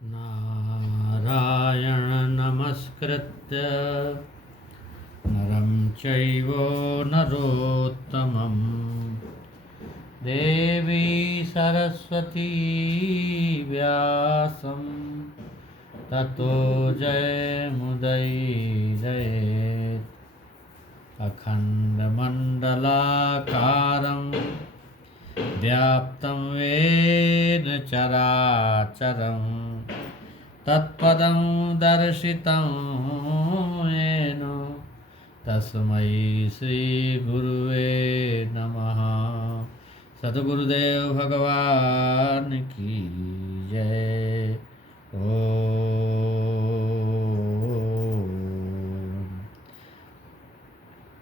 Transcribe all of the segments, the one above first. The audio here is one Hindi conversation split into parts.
नारायण नमस्कृत्य नरं चैव नरोत्तमं देवी सरस्वती व्यासं ततो जयमुदीरयेत्। अखण्डमण्डलाकारं व्याप्तं येन चराचरं तत्पदं दर्शितं येन तस्मै श्रीगुरुवे नमः। सद्गुरुदेव भगवान की जय। ओम।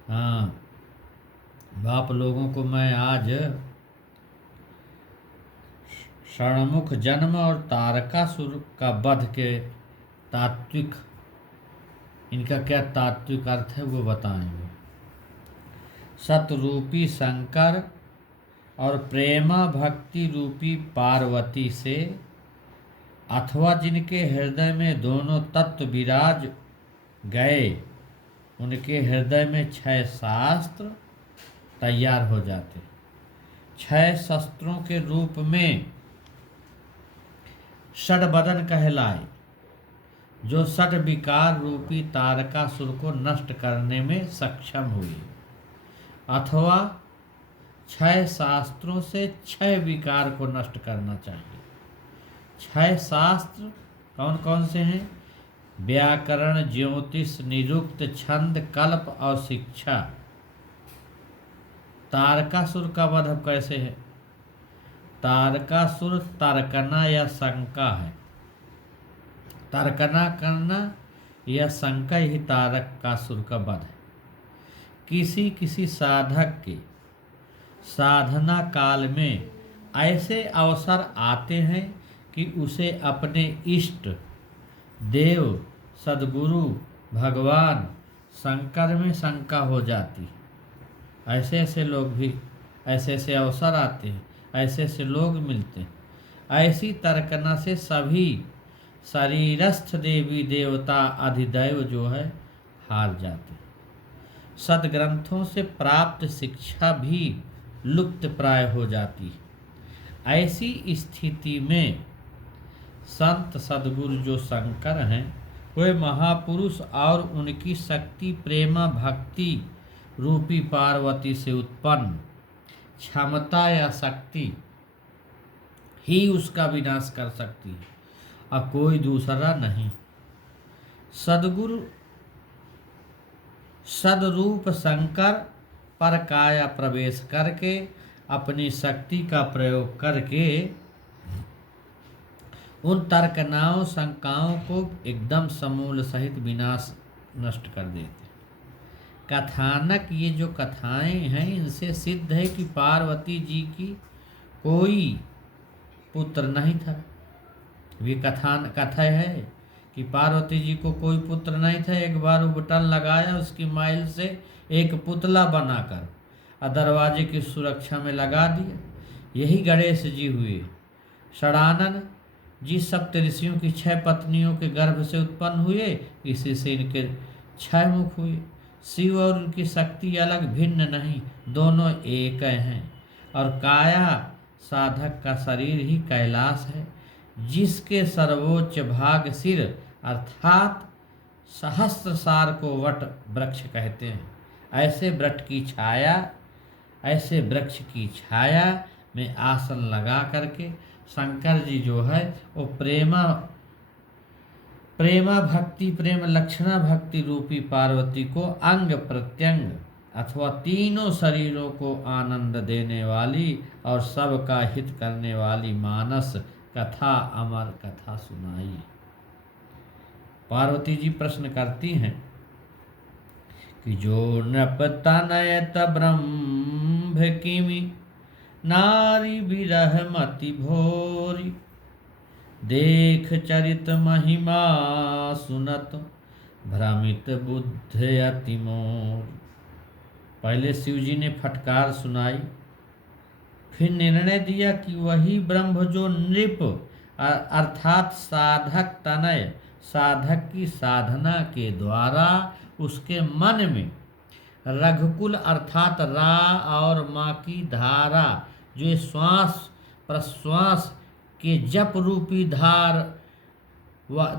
हाँ, आप लोगों को मैं आज षण्मुख जन्म और तारकासुर का वध के तात्विक, इनका क्या तात्विक अर्थ है वो बताएंगे। सतरूपी शंकर और प्रेमा भक्ति रूपी पार्वती से, अथवा जिनके हृदय में दोनों तत्व विराज गए, उनके हृदय में 6 शास्त्र तैयार हो जाते। 6 शस्त्रों के रूप में षड्बदन कहलाए, जो षड विकार रूपी तारकासुर को नष्ट करने में सक्षम हुए, अथवा 6 शास्त्रों से 6 विकार को नष्ट करना चाहिए। 6 शास्त्र कौन कौन से हैं? व्याकरण, ज्योतिष, निरुक्त, छंद, कल्प और शिक्षा। तारकासुर का वध कैसे है? तारकासुर तर्कना या शंका है। तर्कना करना या शंका ही तारकासुर का वध है। किसी किसी साधक के साधना काल में ऐसे अवसर आते हैं कि उसे अपने इष्ट देव सद्गुरु भगवान शंकर में शंका हो जाती है। ऐसे ऐसे लोग भी, ऐसे ऐसे अवसर आते हैं, ऐसे ऐसे लोग मिलते हैं। ऐसी तर्कना से सभी शरीरस्थ देवी देवता अधिदैव जो है हार जाते हैं। सदग्रंथों से प्राप्त शिक्षा भी लुप्त प्राय हो जाती है। ऐसी स्थिति में संत सद्गुरु जो शंकर हैं, वे महापुरुष और उनकी शक्ति प्रेमा भक्ति रूपी पार्वती से उत्पन्न क्षमता या शक्ति ही उसका विनाश कर सकती है, अब कोई दूसरा नहीं। सद्गुरु सदरूप शंकर पर काया प्रवेश करके अपनी शक्ति का प्रयोग करके उन तर्कनाओं शंकाओं को एकदम समूल सहित विनाश नष्ट कर देते। कथानक, ये जो कथाएं हैं, इनसे सिद्ध है कि पार्वती जी की कोई पुत्र नहीं था। ये कथा है कि पार्वती जी को कोई पुत्र नहीं था। एक बार वो बटन लगाया, उसकी माइल से एक पुतला बनाकर और दरवाजे की सुरक्षा में लगा दिया। यही गणेश जी हुए। षडानन जी सप्तऋषियों की 6 पत्नियों के गर्भ से उत्पन्न हुए, इसी से इनके 6 मुख हुए। शिव और उनकी शक्ति अलग भिन्न नहीं, दोनों एक हैं। और काया साधक का शरीर ही कैलाश है, जिसके सर्वोच्च भाग सिर अर्थात सहस्त्रसार को वट वृक्ष कहते हैं। ऐसे वृक्ष की छाया में आसन लगा करके शंकर जी जो है वो प्रेमा भक्ति, प्रेम लक्षणा भक्ति रूपी पार्वती को अंग प्रत्यंग अथवा तीनों शरीरों को आनंद देने वाली और सबका हित करने वाली मानस कथा, अमर कथा सुनाई। पार्वती जी प्रश्न करती हैं कि जो नृप तनयत ब्रह्म किमि नारी विरह मति भोरी, देख चरित महिमा सुनत भ्रमित बुद्ध अति मोर। पहले शिव जी ने फटकार सुनाई, फिर निर्णय दिया कि वही ब्रह्म जो नृप अर्थात साधक तनय साधक की साधना के द्वारा उसके मन में रघुकुल अर्थात रा और माँ की धारा, जो श्वास प्रश्वास के जप रूपी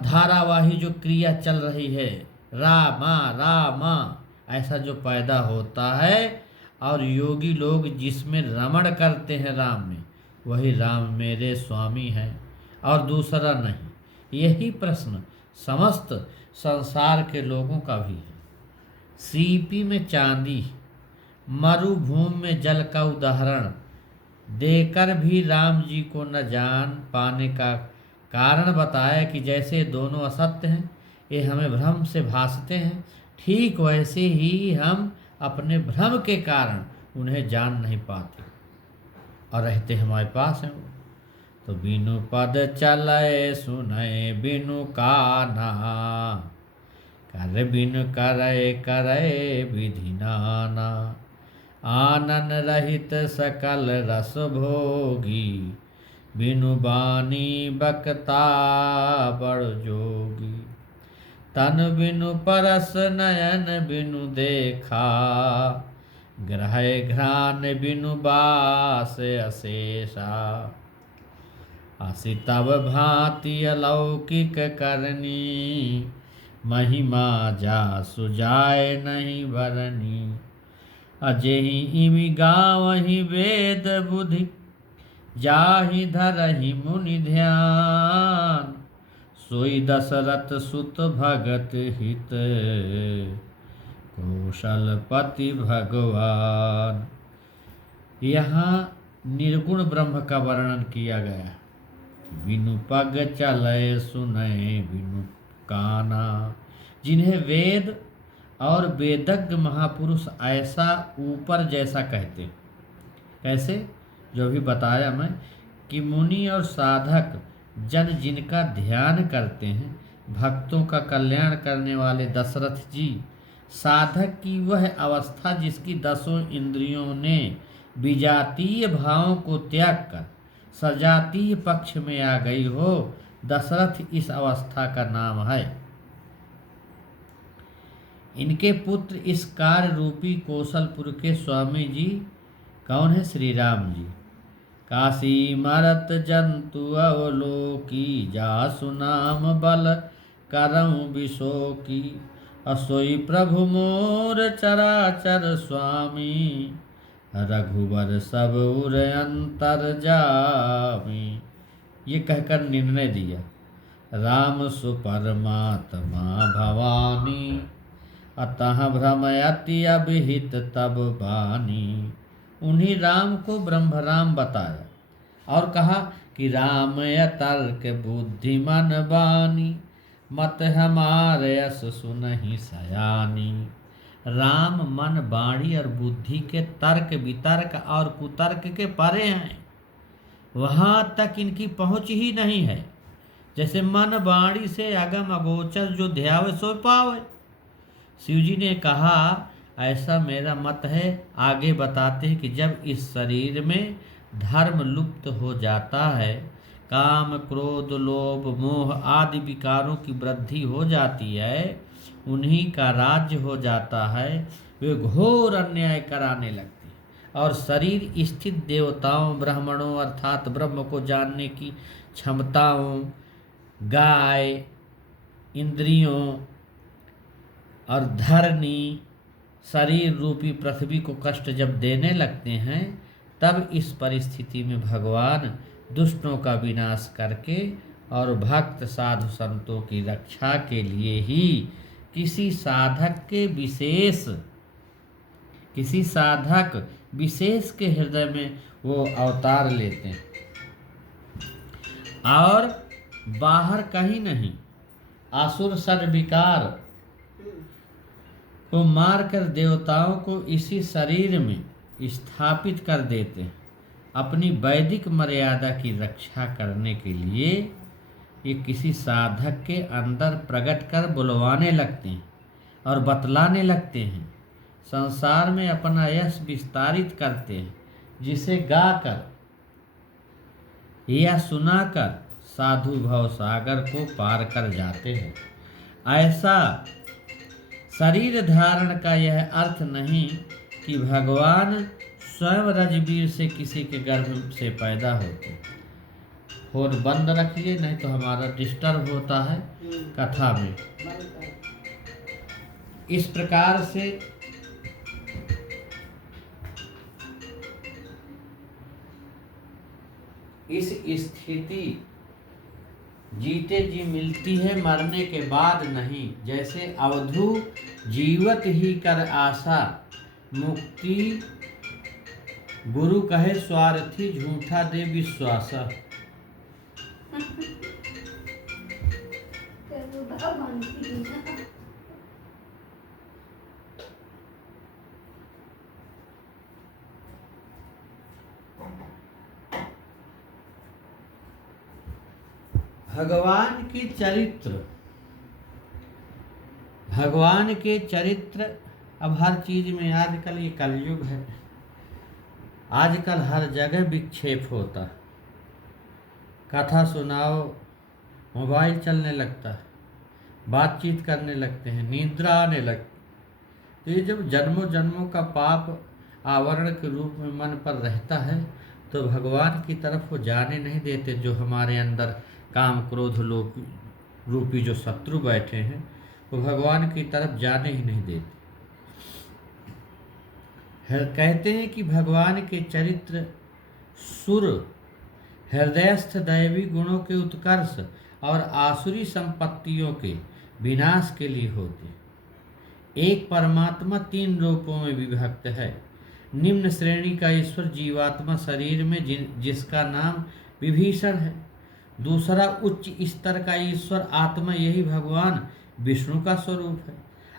धारावाही जो क्रिया चल रही है, रामा ऐसा जो पैदा होता है, और योगी लोग जिसमें रमण करते हैं राम में, वही राम मेरे स्वामी हैं और दूसरा नहीं। यही प्रश्न समस्त संसार के लोगों का भी है। सीपी में चांदी, मरुभूमि में जल का उदाहरण देकर भी राम जी को न जान पाने का कारण बताया कि जैसे दोनों असत्य हैं, ये हमें भ्रम से भासते हैं, ठीक वैसे ही हम अपने भ्रम के कारण उन्हें जान नहीं पाते और रहते हमारे पास हैं। तो बिनु पद चले सुनय बिनु काना, कर बिनु करे करे विधि नाना, आनन रहित सकल रस भोगी, बिनु बानी बकता बड़ जोगी, तन बिनु परस नयन बिनु देखा, ग्रह घ्राण बिनु बास अशेषा, असितव भांति अलौकिक करनी, महिमा जा सुजाय नहीं भरनी, अजेहि इमि गावहि वेद बुद्धि, जाहि धरहि मुनि ध्यान, सोई दशरथ सुत भगत हित, कौशलपति भगवान। यहाँ निर्गुण ब्रह्म का वर्णन किया गया। बिनु पग चले सुनय बिनु काना, जिन्हें वेद और वेदज्ञ महापुरुष ऐसा ऊपर जैसा कहते। कैसे? जो भी बताया मैं कि मुनि और साधक जन जिनका ध्यान करते हैं, भक्तों का कल्याण करने वाले दशरथ जी, साधक की वह अवस्था जिसकी 10 इंद्रियों ने विजातीय भावों को त्याग कर सजातीय पक्ष में आ गई हो, दशरथ इस अवस्था का नाम है। इनके पुत्र इस कार्य रूपी कौशलपुर के स्वामी जी कौन है? श्री राम जी। काशी मरत जंतु अवलोकी, जासु नाम बल करऊँ बिशोकी, असोई प्रभु मोर चराचर स्वामी, रघुवर सब उर अंतर जामी। ये कहकर निर्णय दिया, राम सुपरमात्मा भवानी, अतः भ्रम अति अभिहित तब बानी। उन्हीं राम को ब्रह्मराम बताया और कहा कि राम तर्क बुद्धि मन बानी, मत हमारे यस सुनहि सयानी। राम मन वाणी और बुद्धि के तर्क वितर्क और कुतर्क के परे हैं, वहाँ तक इनकी पहुँच ही नहीं है। जैसे मन वाणी से अगम अगोचर जो ध्यावे सो पावे। शिव जी ने कहा ऐसा मेरा मत है। आगे बताते हैं कि जब इस शरीर में धर्म लुप्त हो जाता है, काम क्रोध लोभ मोह आदि विकारों की वृद्धि हो जाती है, उन्हीं का राज्य हो जाता है, वे घोर अन्याय कराने लगते हैं और शरीर स्थित देवताओं ब्राह्मणों अर्थात ब्रह्म को जानने की क्षमताओं, गाय, इंद्रियों और धरनी शरीर रूपी पृथ्वी को कष्ट जब देने लगते हैं, तब इस परिस्थिति में भगवान दुष्टों का विनाश करके और भक्त साधु संतों की रक्षा के लिए ही किसी साधक विशेष के हृदय में वो अवतार लेते हैं और बाहर कहीं नहीं। असुर सद्विकार को मारकर देवताओं को इसी शरीर में स्थापित कर देते हैं। अपनी वैदिक मर्यादा की रक्षा करने के लिए ये किसी साधक के अंदर प्रकट कर बुलवाने लगते हैं और बतलाने लगते हैं। संसार में अपना यश विस्तारित करते हैं, जिसे गाकर या सुनाकर साधु भव सागर को पार कर जाते हैं। ऐसा शरीर धारण का यह अर्थ नहीं कि भगवान स्वयं रजबीर से किसी के गर्भ से पैदा होते। फोन बंद रखिए, नहीं तो हमारा डिस्टर्ब होता है कथा में। इस प्रकार से इस स्थिति जीते जी मिलती है, मरने के बाद नहीं। जैसे अवधू जीवत ही कर आशा, मुक्ति गुरु कहे स्वार्थी, झूठा दे विश्वासा। भगवान के चरित्र, भगवान के चरित्र अब हर चीज में, आजकल ये कलयुग है, आजकल हर जगह विक्षेप होता। कथा सुनाओ, मोबाइल चलने लगता है, बातचीत करने लगते हैं, निद्रा आने लगती। तो ये जब जन्मों जन्मों का पाप आवरण के रूप में मन पर रहता है, तो भगवान की तरफ वो जाने नहीं देते। जो हमारे अंदर काम क्रोध लोभ रूपी जो शत्रु बैठे हैं, वो भगवान की तरफ जाने ही नहीं देते। कहते हैं कि भगवान के चरित्र सुर हृदयस्थ दैवी गुणों के उत्कर्ष और आसुरी संपत्तियों के विनाश के लिए होते। एक परमात्मा 3 रूपों में विभक्त है। निम्न श्रेणी का ईश्वर जीवात्मा शरीर में जिसका नाम विभीषण है। दूसरा उच्च स्तर का ईश्वर आत्मा, यही भगवान विष्णु का स्वरूप है।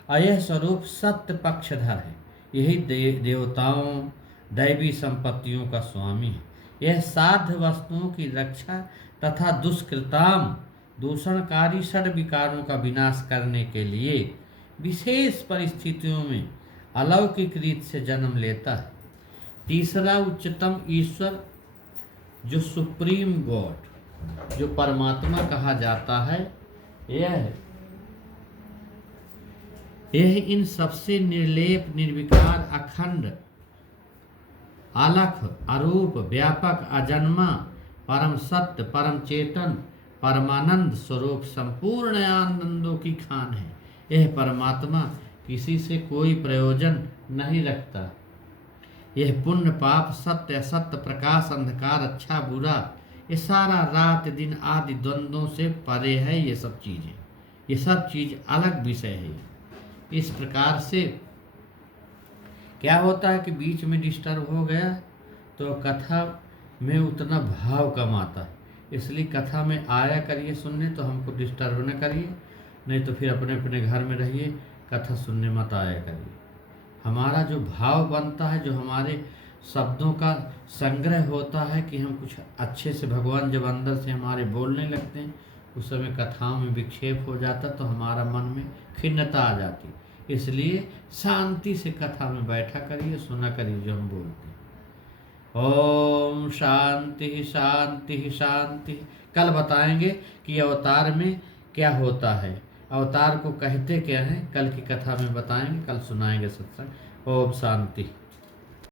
और यह स्वरूप सत्य पक्षधर है, यही देवताओं दैवी संपत्तियों का स्वामी है। यह साध्य वस्तुओं की रक्षा तथा दुष्कृताम दूषणकारी षड विकारों का विनाश करने के लिए विशेष परिस्थितियों में अलौकिक रीत से जन्म लेता है। तीसरा उच्चतम ईश्वर जो सुप्रीम गॉड, जो परमात्मा कहा जाता है, यह इन सबसे निर्लेप निर्विकार अखंड अलख अरूप व्यापक अजन्मा परम सत्य परम चेतन परमानंद स्वरूप संपूर्ण आनंदों की खान है। यह परमात्मा किसी से कोई प्रयोजन नहीं रखता। यह पुण्य पाप सत्य असत्य प्रकाश अंधकार अच्छा बुरा, ये सारा रात दिन आदि द्वंद्वों से परे है। ये सब चीज़ें, ये सब चीज़ अलग विषय है। इस प्रकार से क्या होता है कि बीच में डिस्टर्ब हो गया तो कथा में उतना भाव कम आता है। इसलिए कथा में आया करिए सुनने, तो हमको डिस्टर्ब न करिए, नहीं तो फिर अपने अपने घर में रहिए, कथा सुनने मत आया करिए। हमारा जो भाव बनता है, जो हमारे शब्दों का संग्रह होता है कि हम कुछ अच्छे से, भगवान जब अंदर से हमारे बोलने लगते हैं, उस समय कथाओं में विक्षेप हो जाता, तो हमारा मन में खिन्नता आ जाती। इसलिए शांति से कथा में बैठा करिए, सुना करिए जो हम बोलते हैं। ओम शांति शांति शांति। कल बताएंगे कि अवतार में क्या होता है, अवतार को कहते क्या हैं, कल की कथा में बताएंगे, कल सुनाएंगे सत्संग। ओम शांति।